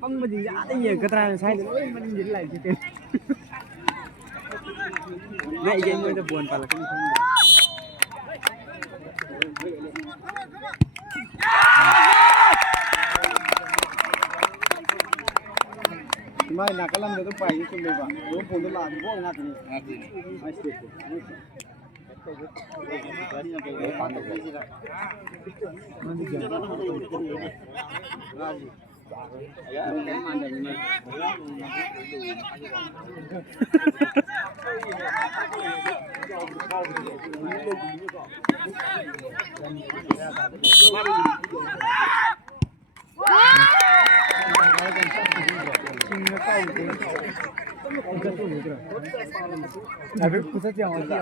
không mà gì đã thấy nhiều cái tra sai rồi mình nhìn lại cái này cái mới là buồn phải là không mai nak kalam itu pai itu leba, dua puluh lah, dua nak ni. Tapi pusat yang ada.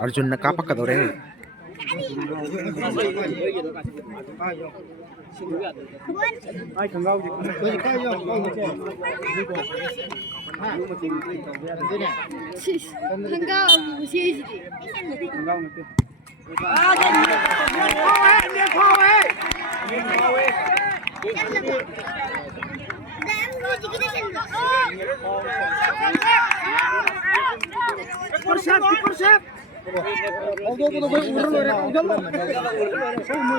Arjun ने कहाँ पक्का दौड़े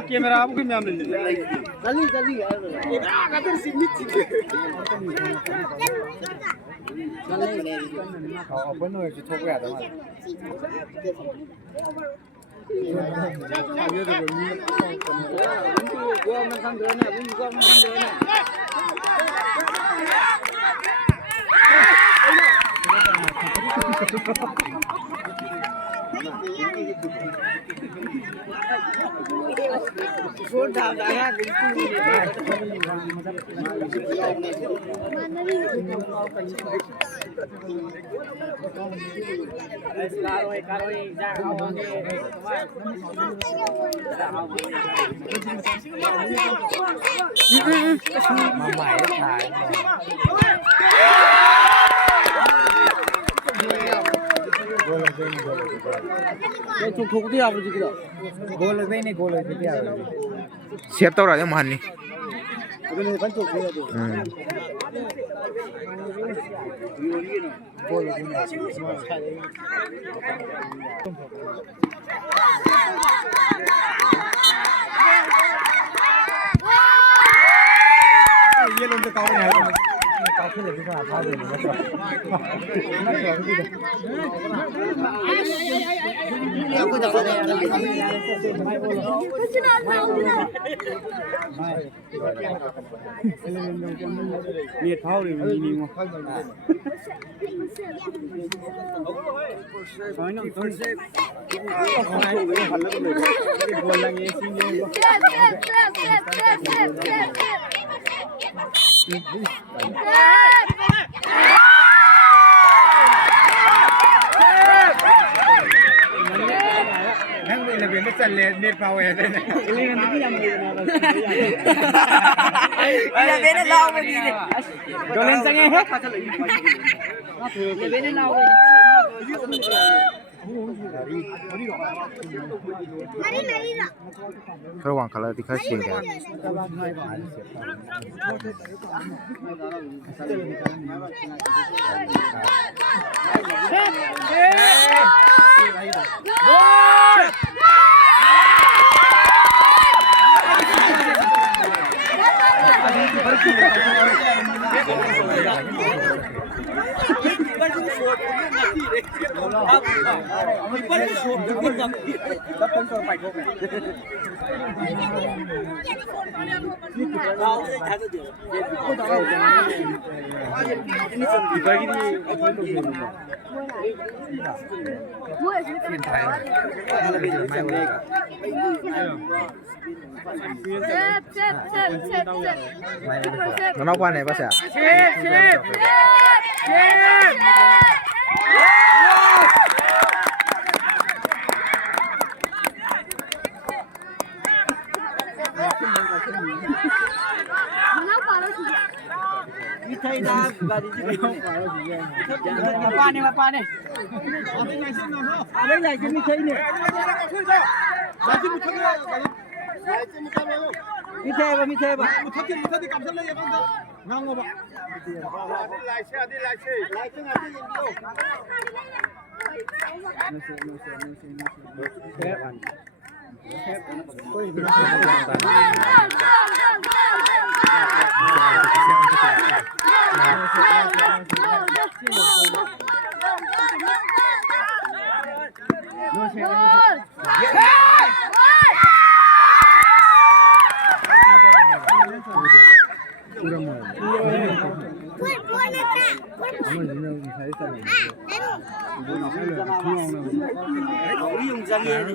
camera आपको मैं मिल जल्दी जल्दी अपन हो जो थोक आता है ये तो वो मैं संग रहने वो मैं संग रहने ठोक दिया आप जी गोल नहीं गोल दिया siap tau raya mahan nih ini kan ठोक दिया तो गोल ये लोग तो काफी है काफी लगी था था दे ये थाव रे नी मो फाइनल थर्ड से बोल लगे scene Nang bị là biến nó sần lên nét phao này đây này. Lên nó đi làm gì nào rồi. Là biến nó lâu cái gì này. Cho lên sang nghe hết. Là biến nó lâu cái. ระหว่างคาราติคาเชียงกันKenapa nih Mas ya? Apa nih? Ada nggak sih ini? 자지 못하게 밑에 해봐 밑에 해봐. 못하게 감살래 얘간다 나온 봐 라이시 어디 라이시 라이시 어디 우리 영상에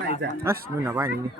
아씨 눈 나봐 있니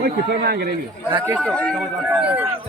Oi, que foi mais grande. Aqui estou.